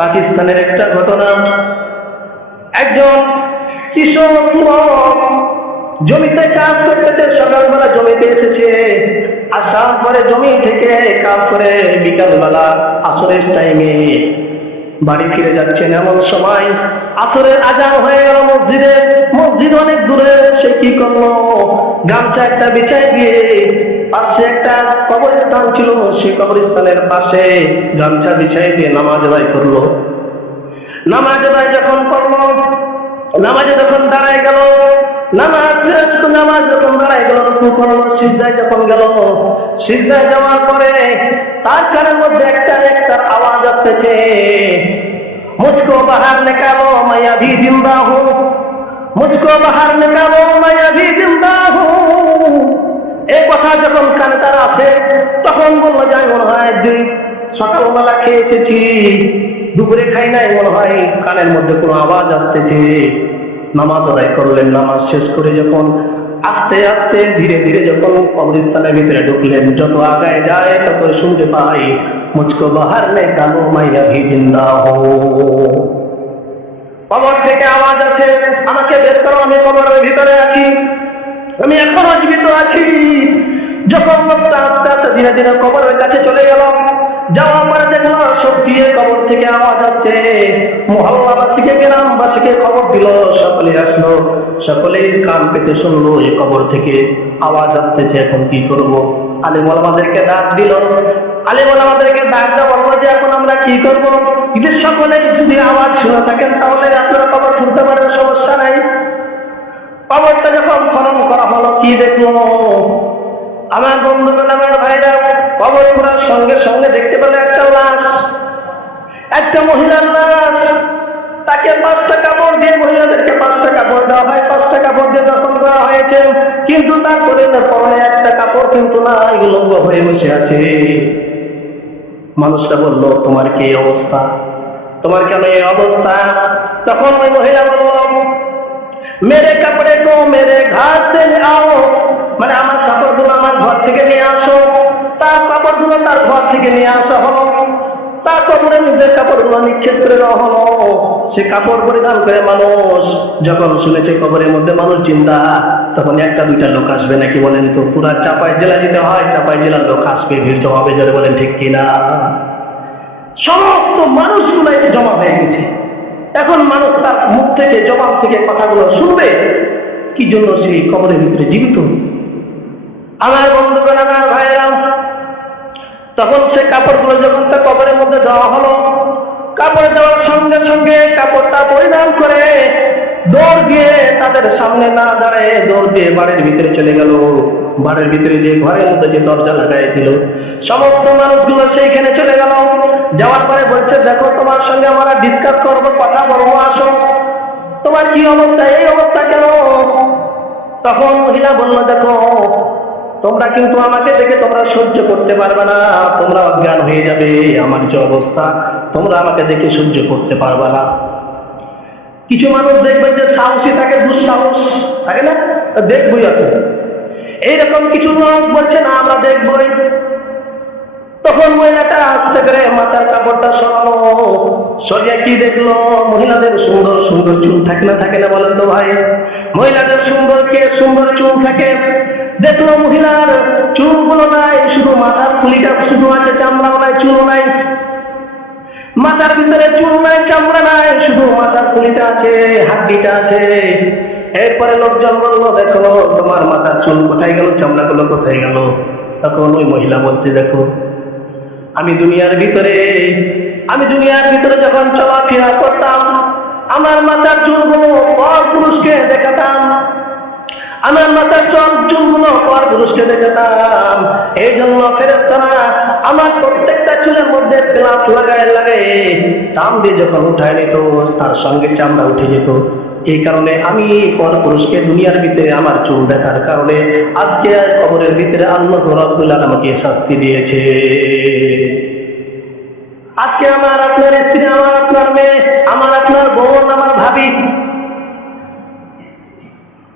পাকিস্তানের একটা ঘটনা। একজন কিশোর যুবক জমিতে কাজ করতে সকালবেলা জমিতে এসেছে, আসার পরে জমি থেকে কাজ করে বিকালবেলা আসরের টাইমে বাড়ি ফিরে যাচ্ছেন। এমন সময় আসরের আজান হয়ে গেল মসজিদে। মসজিদ অনেক দূরে। সে কি করলো, গামছা একটা বিছাই দিয়ে, পাশে একটা কবরস্থান ছিল, সেই কবরস্থানের পাশে গামছা বিছাই দিয়ে নামাজ আদায় করলো। নামাজ আদায় যখন করলো, নামাজে যখন দাঁড়ায় গেল, নামাজ শেষ করে নামাজ যখন দাঁড়ায় গেল, রুকু করলো, সিজদায় যখন গেল, সিজদায় যাওয়ার পরে তার কানের মধ্যে একটা আওয়াজ আসতেছে, মুঝকো বাহার নিকালো मैं अभी जिंदा हूं, मुझको बाहर निकालो मैं अभी जिंदा हूं। এই কথা যখন কানে তার আসে, তখন বললো যাই মনে হয় সকালবেলা খেয়ে এসেছি, দুপুরে খাই নাই, মনে হয় কানের মধ্যে কোনো আওয়াজ আসতেছে। নামাজ আদায় করলেন। নামাজ শেষ করে যখন আস্তে আস্তে ধীরে ধীরে যখন কবরস্থানের ভিতরে ঢুকলেন, যত আগায় যায় তত শুনতে পাই, মুঝকো বাহার নিকালো मैं अभी जिंदा हूं। কবর থেকে আওয়াজ আছে, আমাকে বের করো, আমি কবরের ভিতরে আছি, আমি এখনো জীবিত আছি। যখন লোকটা আস্তে আস্তে ধীরে ধীরে কবরের কাছে চলে গেল, যাওয়ার পরে দেখলো সত্যি কবর থেকে আওয়াজ আসছে। মহল্লাবাসীকে গ্রামবাসীকে খবর দিল, সকলে আসলো, সকলেই কান পেতে শুনলো এই কবর থেকে আওয়াজ আসতেছে। এখন কি করব? আলেম ওলামাদেরকে ডাক দিল। আলেম ওলামাদেরকে ডাক দেওয়া বললো যে এখন আমরা কি করব? কিন্তু সকলে যদি আওয়াজ শুনে থাকেন তাহলে আপনারা কবর খুলতে পারেন, সমস্যা নাই। কবরটা যখন খনন করা হলো, কি দেখলো আমার বন্ধুগণ, আমার ভাইরা, কবর খোঁড়ার সঙ্গে সঙ্গে দেখতে পেল একটা লাশ, একটা মহিলার লাশ। তাকে 5টা কাপড় দিয়ে, মহিলাদেরকে 5টা কাপড় দেওয়া হয়, 5টা কাপড় দিয়ে দফন করা হয়েছে, কিন্তু তারপরে পরনে একটা কাপড় কিন্তু না, উলঙ্গ হয়ে বসে আছে। মানুষটা বলল তোমার কি অবস্থা, তোমার কেন এই অবস্থা? তখন ওই মহিলা বলল মেরে কাপড়ে তো মেরে ঘর সে আও, মানে আমার কাপড়গুলো আমার ঘর থেকে নিয়ে আসো। তার কাপড়গুলো তার ঘর থেকে নিয়ে আসা হলো, তার কবরের মধ্যে কাপড়গুলো নিক্ষেপ করে দেওয়া হলো। সে কাপড় পরিধান করে মানুষ যখন শুনেছে কবরের মধ্যে মানুষ জিন্দা, তখন 1-2টা লোক আসবে নাকি বলেন তো? পুরা চাপাই জেলা দিতে হয়, চাপাই জেলার লোক আসবে, ভিড় জমা হবে, জোরে বলেন ঠিক কিনা? সমস্ত মানুষগুলো এসে জমা হয়ে গেছে। এখন মানুষ তার মুখ থেকে, জবাব থেকে কথাগুলো শুনবে, কি জন্য সেই কবরের ভিতরে জীবিত। আমার বন্ধুগণ, আমার ভাইরা, তখন সে কাপড়গুলো যখন তার কবরের মধ্যে দেওয়া হলো, কাপড় দেওয়ার সঙ্গে সঙ্গে কাপড়টা পরিধান করে দৌড় দিয়ে তাদের সামনে না দাঁড়ায় দৌড় দিয়ে বাড়ির ভিতরে চলে গেল। বাড়ির ভিতরে যে ঘরের মধ্যে যে দরজা লাগাই দিল, সমস্ত মানুষগুলো সেইখানে চলে গেল। যাওয়ার পরে বলছে দেখো তোমার সঙ্গে আমরা ডিসকাস করবো, কথা বলবো, আসো, তোমার কি অবস্থা, এই অবস্থা কেন? তখন মহিলা বলল দেখো তোমরা কিন্তু আমাকে দেখে তোমরা সহ্য করতে পারবে না, তোমরা অজ্ঞান হয়ে যাবে, আমার যে অবস্থা তোমরা আমাকে দেখে সহ্য করতে পারবে না। কিছু মানুষ দেখবেন যে সাহসী থাকে, দুঃসাহস থাকে না, দেখবই আছে। এইরকম কিছু লোক বলছে না আমরা দেখবই। তখন মহিলাটা আস্তে করে মাথার কাপড়টা সরানো, সরিয়ে কি দেখলো, মহিলাদের সুন্দর সুন্দর চুল থাকে না, থাকে না বলেন তো ভাই? মহিলাদের সুন্দর চুল থাকে। দেখলো মহিলার চুলগুলো নাই, শুধু মাথার খুলিটা শুধু আছে, চামড়া নাই, চুল নাই, মাথার ভিতরে চুল নাই, চামড়া নাই, শুধু মাথার খুলিটা আছে, হাড্ডিটা আছে। এরপরে লোকজন বললো দেখো তোমার মাথার চুল কোথায় গেল, চামড়াগুলো কোথায় গেল? তখন ওই মহিলা বলছে দেখো আমি দুনিয়ার ভিতরে যখন চলাফেরা করতাম, আমার মাথার চুলগুলো পর পুরুষকে দেখাতাম, আমার মাথার চুলগুলো পর পুরুষকে দেখাতাম। এই জন্য ফেরেশতারা আমার প্রত্যেকটা চুলের মধ্যে গ্লাস লাগায় টান দিয়ে যখন উঠায় নিত, তার সঙ্গে চামড়া উঠে যেত। এই কারণে আমি পর পুরুষকে দুনিয়ার ভিতরে আমার চুল দেখার কারণে আজকে কবরের ভিতরে আল্লাহ রাব্বুল আলামিন আমাকে শাস্তি দিয়েছে। আজকে আমার আপনার স্ত্রী, আমার আপনার মেয়ে, আমার আপনার বোন, আমার ভাবি,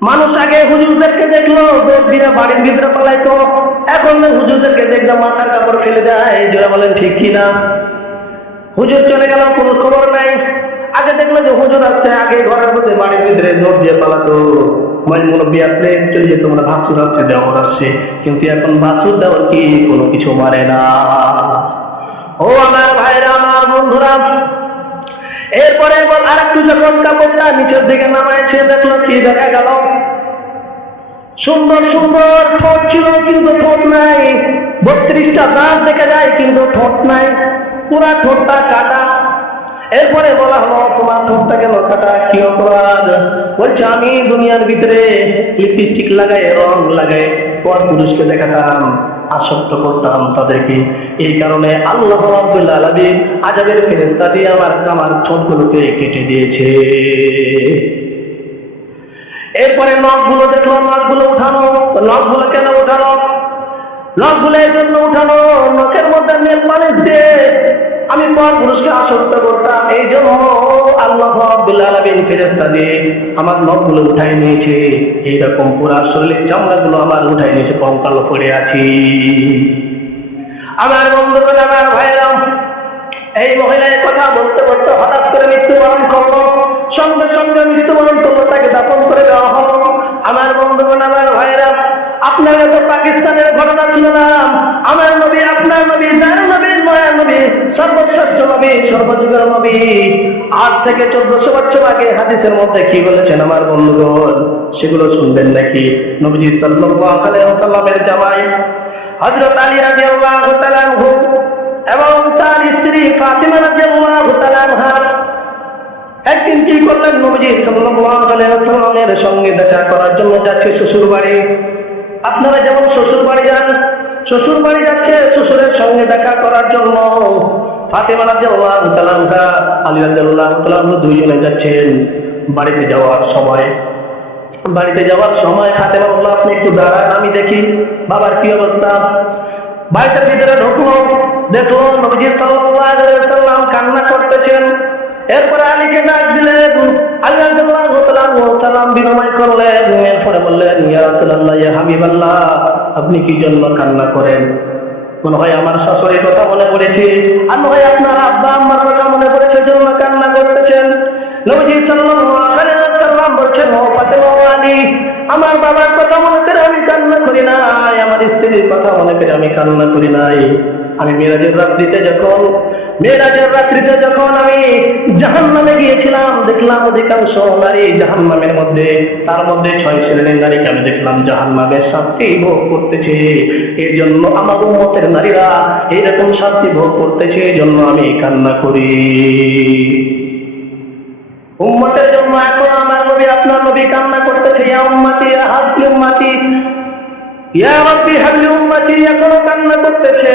মানুষ আগে হুজুরদেরকে দেখলো দৌড় দিয়ে বাড়ির ভিতরে পালাইতো, এখন হুজুরদেরকে দেখলে মাথার কাপড় ফেলে দেয়, যারা বলেন ঠিক কিনা? হুজুর চলে গেল, কোনো খবর দেখলো যে হুজুর আসছে, আগে ঘরের মধ্যে বাড়ির ভিতরে দৌড় দিয়ে পালাতো। মুরব্বী আসলে চলে যেত, মানে ভাসুর আসছে, দেওয়ার আসছে। কিন্তু এখন ভাসুর দেওয়ার কি কোনো কিছু মানে না। ও আমার ভাইরা, আমার বন্ধুরা, এরপরে আর একটু যখন কাপড়টা নিচের দিকে নামাইছে, দেখলো কি দেখা গেল, সুন্দর সুন্দর ঠোঁট ছিল কিন্তু ঠোঁট নাই, 32টা দাঁত দেখা যায় কিন্তু ঠোঁট নাই, পুরা ঠোঁটটা কাটা। এরপরে বলা হলো, তোমার ঠোঁটটা কেন কাটা, কি অপরাধ? বলছে, আমি দুনিয়ার ভিতরে লিপস্টিক লাগাই, রং লাগাই, পর পুরুষকে দেখাতাম, আসক্ত করতাম তাদেরকে। এই কারণে আল্লাহ রাব্বুল আলামিন আযাবের ফেরেশতা দিয়ে আমার ঠোঁটগুলোকে কেটে দিয়েছে। এরপরে নখগুলো দেখলো, নখগুলো উঠানো। নখগুলো কেন উঠানো? নখগুলো এই জন্য উঠানো, নখের মধ্যে নেল পালিশ দিয়ে আমি পর পুরুষকে আসক্ত করতাম, এই জন্য আল্লাহ রাব্বুল আলামিন ফেরেশতা দিয়ে আমার নখগুলো উঠাই নিয়েছে। এইরকম পুরা শরীরের চামড়াগুলো আমার উঠাই নিয়েছে, কঙ্কাল পড়ে আছি। আমার বন্ধুগণ, আমার ভাইরা, এই মহিলার কথা বলতে বলতে হঠাৎ করে মৃত্যুবরণ করলো। সঙ্গে সঙ্গে মৃত্যুবরণ করলো, তাকে দাফন করে দেওয়া হলো। আমার বন্ধুগণ, আমার ভাইরা, আপনারা তো পাকিস্তানের ঘটনা শুনলাম। আমার নবী, আপনার নবী, যার নবী, মায়ার নবী, সর্বশ্রেষ্ঠ নবী, সর্বযুগের নবী, আজ থেকে 1400 বছর আগে হাদিসের মধ্যে কি বলেছেন আমার বন্ধুগণ, সেগুলো শুনবেন নাকি? নবীজি সাল্লাল্লাহু আলাইহি ওয়াসাল্লামের জামাই হযরত আলী রাদিয়াল্লাহু তাআলা আনহু এবং তার স্ত্রী ফাতিমা রাদিয়াল্লাহু তাআলা আনহা একদিন কি করলেন, নবীজি সাল্লাল্লাহু আলাইহি ওয়াসাল্লামের সঙ্গে দেখা করার জন্য যাচ্ছে শ্বশুর বাড়ি। আপনারা যেমন শ্বশুর বাড়ি যান, শ্বশুর বাড়ি যাচ্ছে শ্বশুরের সঙ্গে দেখা করার জন্য। ফাতিমা রাদিয়াল্লাহু তাআলা আনহা, আলী রাদিয়াল্লাহু তাআলা আনহু দুইজনে যাচ্ছেন। বাড়িতে যাওয়ার সময় ফাতিমা বলল, আপনি একটু দাঁড়ান, আমি দেখি বাবার কি অবস্থা। বাড়িটার ভিতরে ঢুকলো, দেখলো নবীজি সাল্লাল্লাহু আলাইহি ওয়াসাল্লাম কান্না করতেছেন। এরপরে আলীকে ডাক দিলেন, আলী রাদিয়াল্লাহু তাআলা আনহু সালাম বিনিময় করলেন। এরপরে বললেন, ইয়া রাসূলুল্লাহ, ইয়া হাবিবাল্লাহ, আপনি কি জন্য কান্না করেন? মনে হয় আমার শাশুড়ির কথা মনে পড়েছে, আর মনে হয় আপনার আব্বা আম্মার কথা মনে পড়েছে, জন্য কান্না করতেছেন। নবীজি সাল্লাল্লাহু আলাইহি ওয়াসাল্লাম বলছেন, ও ফাতেমা, ও আলী, আমার বাবার কথা মনে করে আমি কান্না করি নাই, আমার স্ত্রীর কথা মনে করে আমি কান্না করি নাই। আমি মেরাজের রাত্রিতে যখন আমি জাহান্নামে গিয়েছিলাম, দেখলাম অধিকাংশ নারী জাহান্নামের মধ্যে, তার মধ্যে 6 শ্রেণীর নারীকে আমি দেখলাম জাহান্নামের শাস্তি ভোগ করতেছে। এই জন্য আমার উম্মতের নারীরা এইরকম শাস্তি ভোগ করতেছে, এই জন্য আমি কান্না করি। উম্মতের জন্য এখন আমার নবী, আপনার নবী কান্না করতেছে, ইয়া উম্মতি, ইয়া হাবলি উম্মতি, ইয়া রাব্বি হাবলি উম্মতি, এখনো কান্না করতেছে।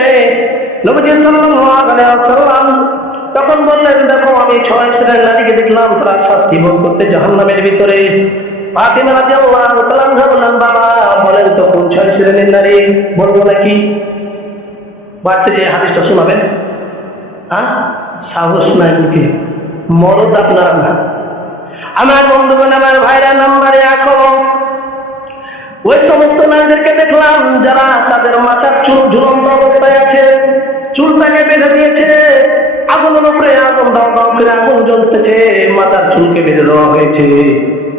নবীজি সাল্লাল্লাহু আলাইহি ওয়াসাল্লাম তখন বললেন, দেখো আমি 6 শ্রেণীর নারীকে দেখলাম, তারা শাস্তি ভোগ করতে জাহান্নামের ভিতরে। ফাতিমা রাদিয়াল্লাহু তাআলা আনহা বললেন, বাবা বলেন তো কোন 6 শ্রেণীর নারী? বলবো নাকি? বাড়িতে যে হাদিসটা শোনাবেন, সাহস নাই মুখে, মরদ আপনারা না। আমার বন্ধুগণ, আমার ভাইরা, নাম্বারে এখনো ওই সমস্ত নারীদেরকে দেখলাম যারা তাদের মাথার চুল ঝুলন্ত অবস্থায় আছে, চুলটাকে বেঁধে দিয়েছে, আগুনের উপরে আগুন দাও দাও করে আগুন জ্বলতেছে, মাথার চুলকে বেঁধে দেওয়া হয়েছে,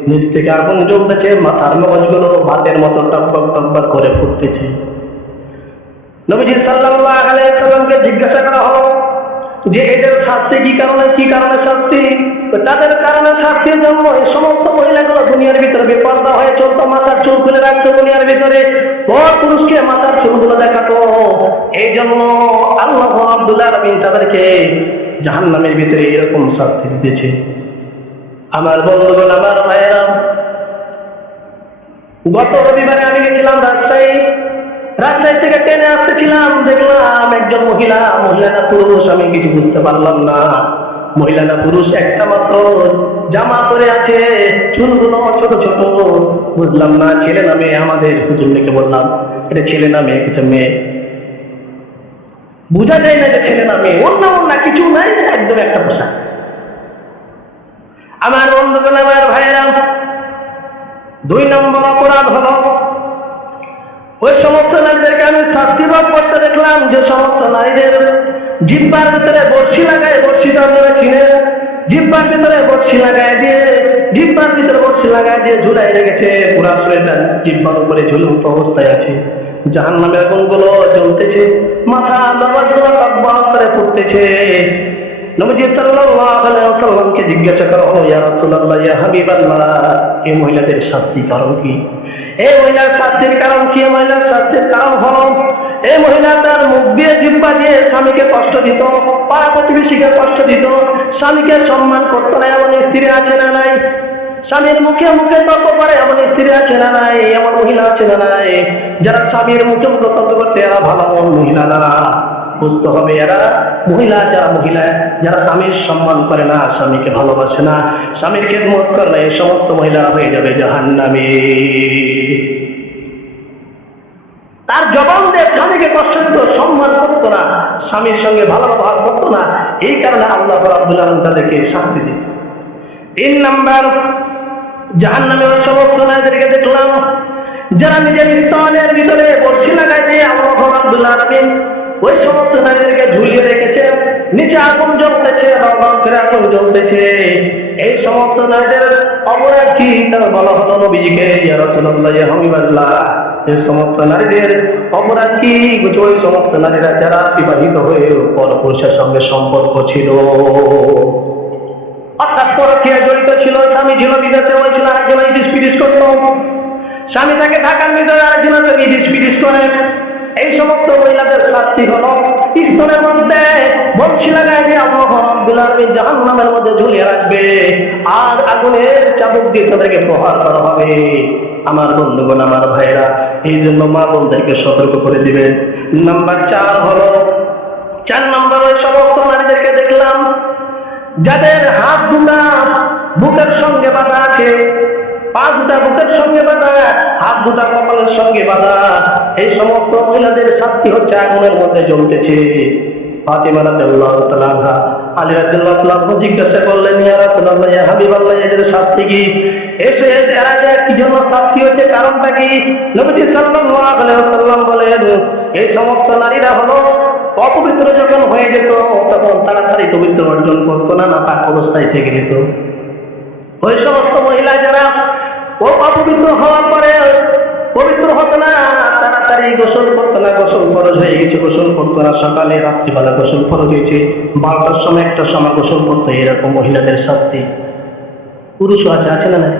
নিচ থেকে আগুন জ্বলতেছে, মাথার মগজগুলো ভাতের মতো টকবক টকবক করে ফুটতেছে। নবীজি সাল্লাল্লাহু আলাইহি সাল্লামকে জিজ্ঞাসা করা হলো যে এদের শাস্তি কি কারণে শাস্তি? তাদের কারণে শাস্তির জন্য এই সমস্ত মহিলাগুলো দুনিয়ার ভিতরে বেপরদা হয়ে চলতো, মাথার চুল খুলে রাখতো দুনিয়ার ভিতরে, পর পুরুষকে মাথার চুলগুলো দেখাতো। এই জন্য আল্লাহ রাব্বুল আলামিন তাদেরকে জাহান্নামের ভিতরে এরকম শাস্তি দিতেছে। আমার বন্ধুগণ, আমার ভাইয়েরা, গত রবিবারে আমি গেছিলাম রাজশাহী থেকে ট্রেনে আসতেছিলাম, দেখলাম একজন মহিলা না পুরুষ আমি কিছু বুঝতে পারলাম না, মহিলা না পুরুষ, একটা মাত্র জামা পরে আছে, চুলগুলো ছোট ছোট, বুঝলাম না ছেলে না মেয়ে। আমাদের হুজুরকে বললাম, এটা ছেলে না মেয়ে? কিছু মেয়ে, বোঝা যায় না যে ছেলে না মেয়ে, অন্য কিছু নাই, একদম একটা পোশাক। আমার বন্ধুগণ, আমার ভাইয়েরা, 2 নম্বর অপরাধ হলো ওই সমস্ত নারীদেরকে আমি শাস্তি ভোগ করতে দেখলাম যে সমস্ত নারীদের জিহ্বার ভিতরে বড়শি লাগায়, বড়শিটা আপনারা চিনেন, জিহ্বার ভিতরে বড়শি লাগায় দিয়ে ঝুলাই রেখেছে, পুরা শরীরটা জিহ্বার উপরে ঝুলন্ত অবস্থায় আছে। জাহান্নামের আগুনগুলো জ্বলতেছে, মাথা করে ফুটতেছে। নবীজি সাল্লাল্লাহু আলাইহি ওয়াসাল্লামকে জিজ্ঞাসা করা হলো, ইয়া রাসূলুল্লাহ, ইয়া হাবিবাল্লাহ, এই মহিলাদের শাস্তি কারণ কি? এই মহিলার শাস্তির কারণ কি? মহিলার শাস্তির কারণ হলো, এই মহিলা তার মুখ দিয়ে জিহ্বা দিয়ে স্বামীকে কষ্ট দিত, পাড়া প্রতিবেশীকে কষ্ট দিত, স্বামীকে সম্মান করতো না এমন স্ত্রী আছে না নাই? স্বামীর মুখে মুখে তর্ক করে এমন স্ত্রী আছে না নাই? এমন মহিলা আছে না নাই? যারা স্বামীর মুখে মুখে তর্ক করতে, এরা ভালো মহিলা না। বুঝতে হবে এরা মহিলা যারা স্বামীর সম্মান করে না, স্বামীকে ভালোবাসে না, স্বামীর খেদমত করে না, এই সমস্ত মহিলা হয়ে যাবে জাহান্নামী। তার জবান দিয়ে স্বামীকে কষ্ট দিত, সম্মান করতো না, স্বামীর সঙ্গে ভালো ব্যবহার করতো না, এই কারণে আল্লাহ রাব্বুল আলামিন তাদেরকে শাস্তি দিত। 3 নাম্বার, জাহান্নামের সমস্ত নারীদেরকে দেখলাম যারা নিজের স্তনের ভিতরে বড়শি লাগাই দিয়ে আল্লাহ রাব্বুল আলামিন ওই সমস্ত নারীদেরকে ঝুলিয়ে রেখেছে, নিচে আগুন জ্বলতেছে, আগুন জ্বলতেছে। এই সমস্ত নারীদের অপরাধ কি? তারা বলা হলো নবীজিকে, ইয়া রাসূলুল্লাহ, ইয়া হাবিবাল্লাহ, এই সমস্ত নারীদের অপরাধ কি? ওই সমস্ত নারীরা যারা বিবাহিত হয়ে পরপুরুষের সঙ্গে সম্পর্ক ছিল, অর্থাৎ পরকীয়ায় জড়িত ছিল, স্বামী ছিল বিদেশে, ওই ছিল আরেকজন ইটিস পিটিস করতো, স্বামী তাকে ঢাকার ভিতরে আরেকজন ইটিস পিটিস করে। এই সমস্ত মহিলাদের শাস্তি হলো স্তনের মধ্যে বড়শি লাগায় দিয়ে আল্লাহ রাব্বুল আলামিন জাহান্নামের মধ্যে ঝুলিয়ে রাখবে, আর আগুনের চাবুক দিয়ে তাদেরকে প্রহার করা হবে। আমার বন্ধুগণ, আমার ভাইরা, এই জন্য মা বোনদেরকে সতর্ক করে দিবেন। নাম্বার 4 হলো, 4 নম্বর ওই সমস্ত নারীদেরকে দেখলাম যাদের হাত দুটা বুকের সঙ্গে বাঁধা আছে, পা দুটা বুকের সঙ্গে বাঁধা, হাত দুটা কপালের সঙ্গে বাঁধা। এই সমস্ত মহিলাদের শাস্তি হচ্ছে আগুনের মধ্যে জ্বলতেছে। ফাতিমা রাদিয়াল্লাহু তাআলা আনহা আলী রাদিয়াল্লাহু তাআলা জিজ্ঞাসা করলেন, ইয়া রাসূলুল্লাহ, ইয়া হাবিবাল্লাহ, এদের শাস্তি কি? এসে এরা যে কি জন্য শাস্তি হচ্ছে, কারণটা কি? নবীজি সাল্লাল্লাহু আলাইহি ওয়াসাল্লাম বলেন, এই সমস্ত নারীরা হলো অপবিত্র যখন হয়ে যেত তখন তাড়াতাড়ি পবিত্র অর্জন করতো না, নাপাক অবস্থায় থেকে যেত। ওই সমস্ত মহিলা যারা অপবিত্র হওয়ার পরে পবিত্র হতো না, তাড়াতাড়ি গোসল করতো না, গোসল ফরজ হয়ে গেছে গোসল করতো না, সকালে রাত্রিবেলা গোসল ফরজ হয়েছে, 12টার সময় 1টার সময় গোসল করতো, এরকম মহিলাদের শাস্তি। পুরুষও আছে না না?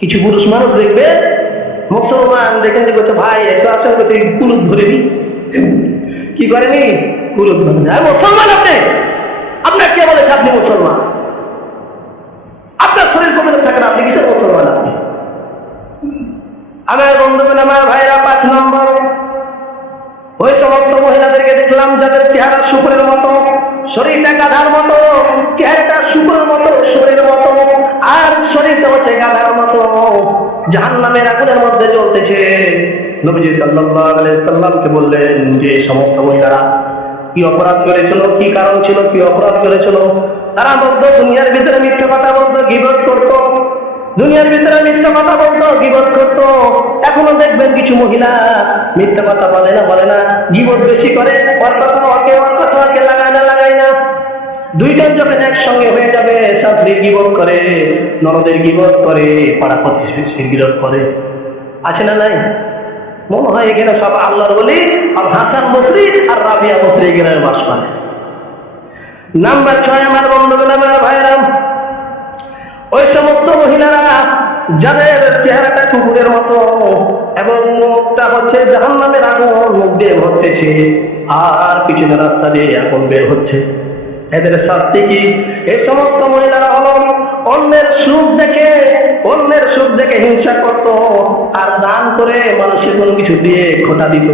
কিছু পুরুষ মানুষ দেখবে, মুসলমান দেখেন যে বলছে, ভাই একটু আসেন, কুলুপ ধরে নি, কি করেনি? কুলুপ ধরে। মুসলমান আপনি, আপনার কে বলেছে আপনি মুসলমান? আপনার শরীর কমে থাকে না, আপনি কিসের মুসলমান? আপনি আমার বন্ধুগণ, আমার ভাইরা, 5 নম্বর ওই সমস্ত মহিলাদেরকে দেখলাম যাদের চেহারা শুকরের মতো, শরীরটা গাধার মতো, চেহারাটা শুকরের মতো, শরীরের মতো, আর শরীরটা হচ্ছে গাধার মতো, জাহান্নামের আগুনের মধ্যে জ্বলতেছে। নবীজি সাল্লাল্লাহু আলাইহি সাল্লামকে বললেন যে সমস্ত মহিলারা কি অপরাধ করেছিল, কি কারণ ছিল, কি অপরাধ করেছিল? তারা বলতো দুনিয়ার ভিতরে মিথ্যা কথা বলতো, গীবত করতো, দুনিয়ার ভিতরে মিথ্যা কথা বলতো, গীবত করতো। এখনো দেখবেন কিছু মহিলা মিথ্যা কথা বলে না, গীবত বেশি করে, ওর কথা ওকে লাগাই না। দুইজন যখন একসঙ্গে হয়ে যাবে, শাশুড়ির গীবত করে, ননদের গীবত করে, পাড়া প্রতিবেশীর গীবত করে, আছে না নাই? মনে হয় এখানে সব আল্লাহর ওলি আর হাসান বসরি আর রাবিয়া বসরি এখানে বাস করে। নাম্বার 6 আমার বন্ধুগণ, আমার ভাইরা, ওই সমস্ত মহিলারা যাদের চেহারাটা কুকুরের মতো এবং মুখটা হচ্ছে জাহান্নামের আগুন, মুখ দিয়ে ভরতেছে আর পিছনে রাস্তা দিয়ে আগুন বের হচ্ছে, এদের শাস্তি কি? এই সমস্ত মহিলারা হলো অন্যের সুখ দেখে হিংসা করত, আর দান করে মানুষের কোনো কিছু দিয়ে খোটা দিত।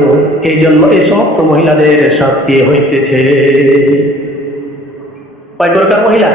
এই জন্য এই সমস্ত মহিলাদের শাস্তি হইতেছে। কয় প্রকার মহিলা?